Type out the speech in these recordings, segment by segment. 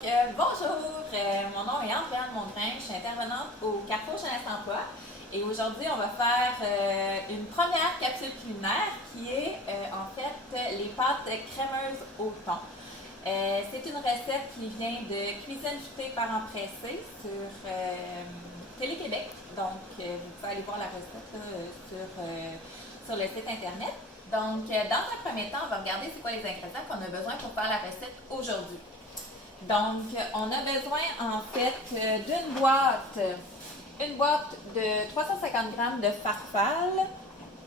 Bonjour, mon nom est Andréane Mongrain, je suis intervenante au Carrefour Jeunesse Emploi et aujourd'hui on va faire une première capsule culinaire qui est en fait les pâtes crémeuses au thon. C'est une recette qui vient de Cuisine Futée Parents Pressés sur Télé-Québec, donc vous pouvez aller voir la recette là, sur le site internet. Donc dans un premier temps, on va regarder c'est quoi les ingrédients qu'on a besoin pour faire la recette aujourd'hui. Donc, on a besoin en fait une boîte de 350 grammes de farfalle.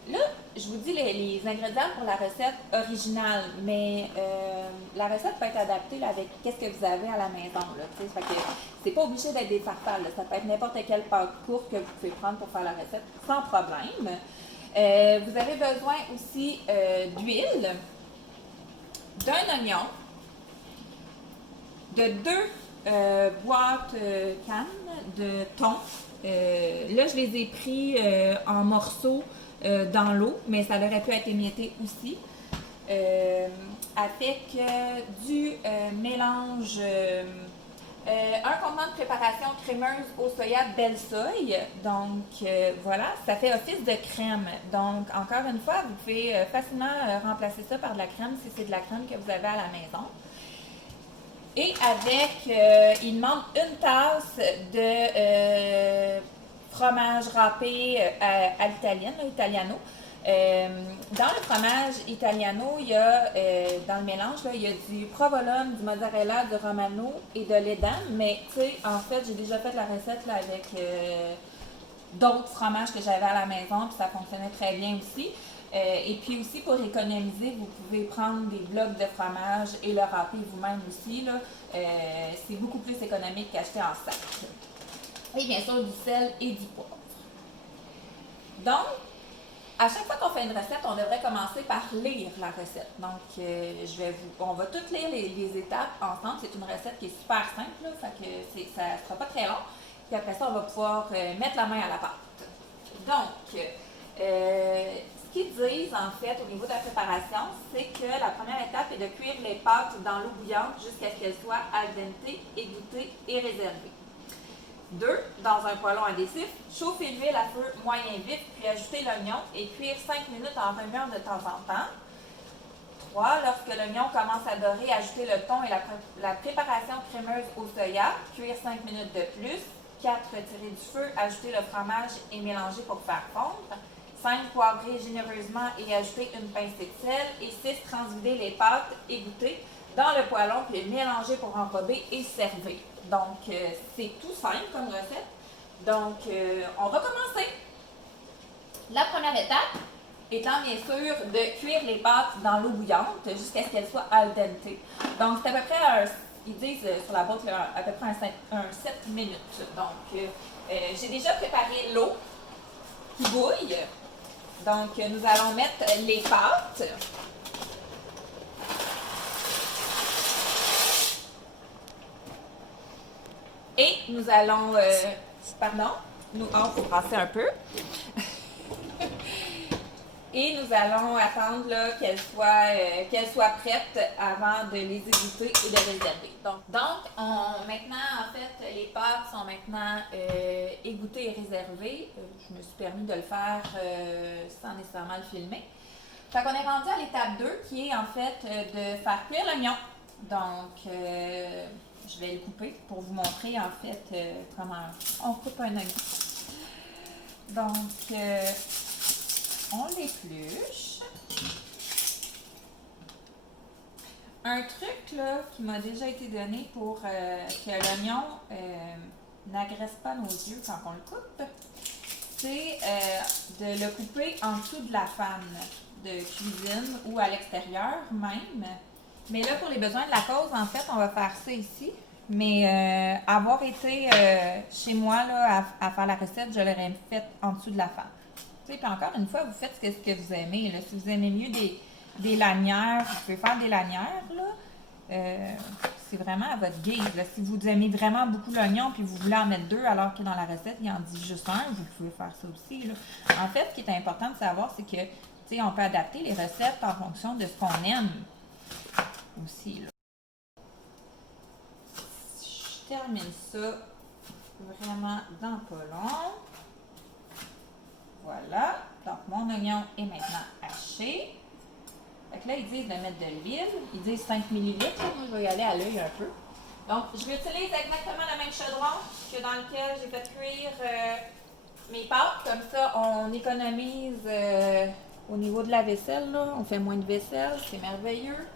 Là, je vous dis les ingrédients pour la recette originale, mais la recette peut être adaptée là, avec qu'est-ce que vous avez à la maison. Là, fait que c'est pas obligé d'être des farfales. Là. Ça peut être n'importe quelle pâte courte que vous pouvez prendre pour faire la recette sans problème. Vous avez besoin aussi d'huile, d'un oignon, de deux boîtes cannes de thon. Là, je les ai pris en morceaux dans l'eau, mais ça aurait pu être émietté aussi. Avec du mélange, un contenant de préparation crémeuse au soya belle soy. Donc voilà, ça fait office de crème. Donc encore une fois, vous pouvez facilement remplacer ça par de la crème si c'est de la crème que vous avez à la maison. Et avec, il demande une tasse de fromage râpé à l'italienne, italiano. Dans le fromage italiano, il y a, dans le mélange, là, il y a du provolone, du mozzarella, du romano et de l'edam. Mais tu sais, en fait, j'ai déjà fait la recette là, avec d'autres fromages que j'avais à la maison, puis ça fonctionnait très bien aussi. Et puis aussi, pour économiser, vous pouvez prendre des blocs de fromage et le râper vous-même aussi. Là. C'est beaucoup plus économique qu'acheter en sac. Et bien sûr, du sel et du poivre. Donc, à chaque fois qu'on fait une recette, on devrait commencer par lire la recette. Donc, on va toutes lire les étapes ensemble. C'est une recette qui est super simple, là, fait que ça ne sera pas très long. Puis après ça, on va pouvoir mettre la main à la pâte. Donc, ce qu'ils disent en fait au niveau de la préparation, c'est que la première étape est de cuire les pâtes dans l'eau bouillante jusqu'à ce qu'elles soient al dente, égouttées et réservées. 2. Dans un poêlon adhésif, chauffer l'huile à feu moyen vif, puis ajouter l'oignon et cuire 5 minutes en remuant de temps en temps. 3. Lorsque l'oignon commence à dorer, ajouter le thon et la préparation crémeuse au soya, cuire 5 minutes de plus. 4. Retirer du feu, ajouter le fromage et mélanger pour faire fondre. 5. Poivrer généreusement et ajouter une pincée de sel. Et 6. Transvider les pâtes égouttées dans le poêlon puis mélanger pour enrober et servir. Donc, c'est tout simple comme recette. Donc, on va commencer. La première étape étant bien sûr de cuire les pâtes dans l'eau bouillante jusqu'à ce qu'elles soient al dente. Donc, c'est à peu près, ils disent sur la boîte, à peu près un 7 minutes. Donc, j'ai déjà préparé l'eau qui bouille. Donc, nous allons mettre les pâtes. Et nous allons, pardon, on faut brasser un peu. Et nous allons attendre qu'elles soient prêtes avant de les égoutter et de réserver. Donc maintenant, en fait, les pâtes sont maintenant égouttées et réservées. Je me suis permis de le faire sans nécessairement le filmer. Fait qu'on est rendu à l'étape 2 qui est en fait de faire cuire l'oignon. Donc, je vais le couper pour vous montrer en fait comment on coupe un oignon. Donc, on l'épluche. Un truc là, qui m'a déjà été donné pour que l'oignon n'agresse pas nos yeux quand on le coupe, c'est de le couper en dessous de la fan de cuisine ou à l'extérieur même. Mais là, pour les besoins de la cause, en fait, on va faire ça ici. Mais avoir été chez moi là, à faire la recette, je l'aurais fait en dessous de la fan. Puis encore une fois, vous faites ce que vous aimez. Là. Si vous aimez mieux des lanières, vous pouvez faire des lanières. Là. C'est vraiment à votre guise. Là. Si vous aimez vraiment beaucoup l'oignon puis vous voulez en mettre deux alors que dans la recette, il en dit juste un, vous pouvez faire ça aussi. Là. En fait, ce qui est important de savoir, c'est que on peut adapter les recettes en fonction de ce qu'on aime aussi. Là. termine ça vraiment dans pas long. Voilà. Donc, mon oignon est maintenant haché. Fait que là, ils disent de mettre de l'huile. Ils disent 5 ml. Moi, je vais y aller à l'œil un peu. Donc, je réutilise exactement le même chaudron que dans lequel j'ai fait cuire mes pâtes. Comme ça, on économise au niveau de la vaisselle. Là. On fait moins de vaisselle. C'est merveilleux.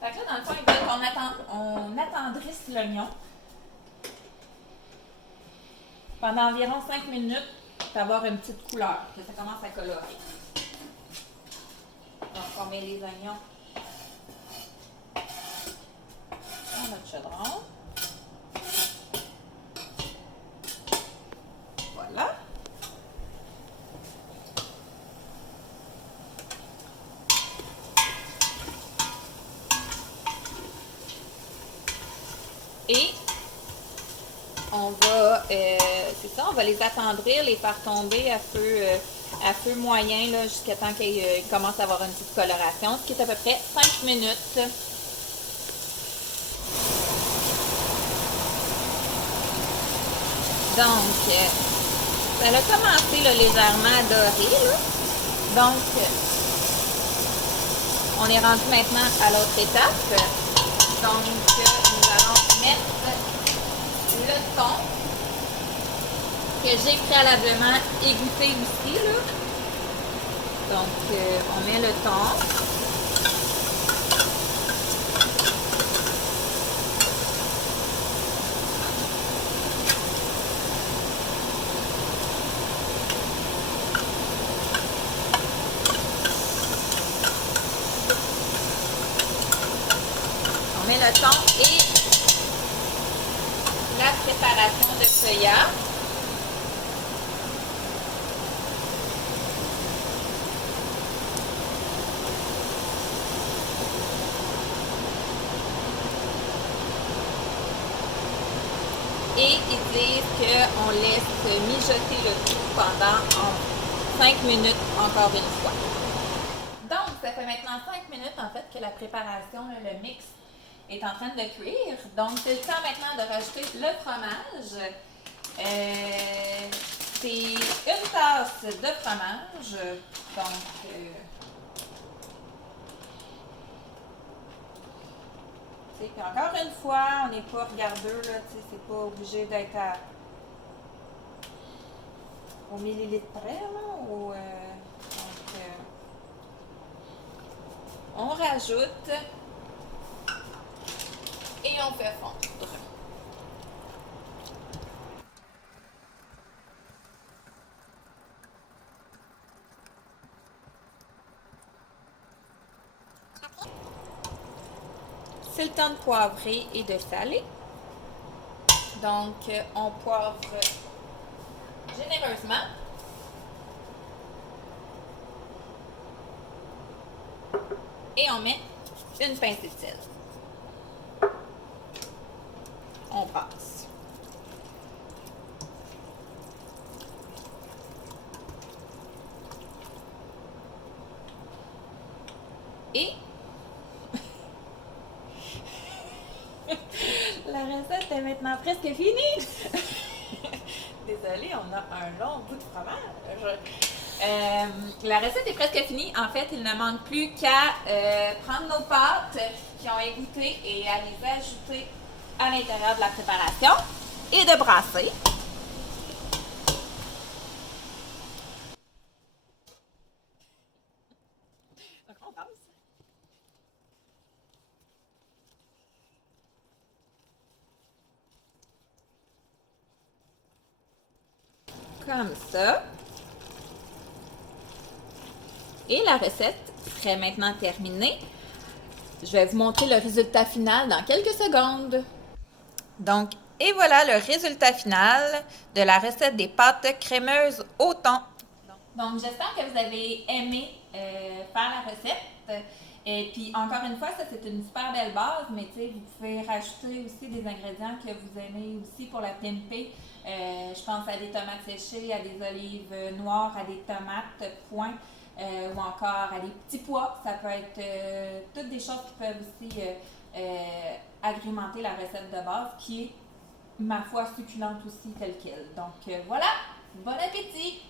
Fait que là, dans le fond, ils veulent qu'on attendrisse l'oignon pendant environ 5 minutes pour avoir une petite couleur, que ça commence à colorer. Donc, on met les oignons dans notre chaudron. Voilà. Et on va, c'est ça, on va les attendrir, les faire tomber à feu moyen là, jusqu'à temps qu'ils commencent à avoir une petite coloration, ce qui est à peu près 5 minutes. Donc, ça a commencé là, légèrement à dorer. Là. Donc, on est rendu maintenant à l'autre étape. Donc, nous allons mettre le thon que j'ai préalablement égoutté aussi. Là. Donc, on met le thon. On met le thon et la préparation de soya. Et ils disent qu'on laisse mijoter le tout pendant 5 minutes encore une fois. Donc, ça fait maintenant 5 minutes en fait que la préparation, le mix, est en train de cuire. Donc, c'est le temps maintenant de rajouter le fromage. C'est une tasse de fromage. Donc, puis encore une fois, on n'est pas regardeux, là, c'est pas obligé d'être au millilitre près, là, donc, on rajoute et on fait fondre. C'est le temps de poivrer et de saler. Donc, on poivre généreusement. Et on met une pincée de sel. On brasse. Et la recette est maintenant presque finie. Désolée, on a un long bout de fromage. La recette est presque finie. En fait, il ne manque plus qu'à prendre nos pâtes qui ont égoutté et à les ajouter à l'intérieur de la préparation et de brasser. Donc, on passe. Comme ça. Et la recette serait maintenant terminée. Je vais vous montrer le résultat final dans quelques secondes. Donc, et voilà le résultat final de la recette des pâtes crémeuses au thon. Donc, j'espère que vous avez aimé faire la recette. Et puis, encore une fois, ça, c'est une super belle base, mais tu sais, vous pouvez rajouter aussi des ingrédients que vous aimez aussi pour la pimper. Je pense à des tomates séchées, à des olives noires, à des tomates points. Ou encore à des petits pois. Ça peut être toutes des choses qui peuvent aussi agrémenter la recette de base qui est, ma foi, succulente aussi telle qu'elle. Donc voilà, bon appétit!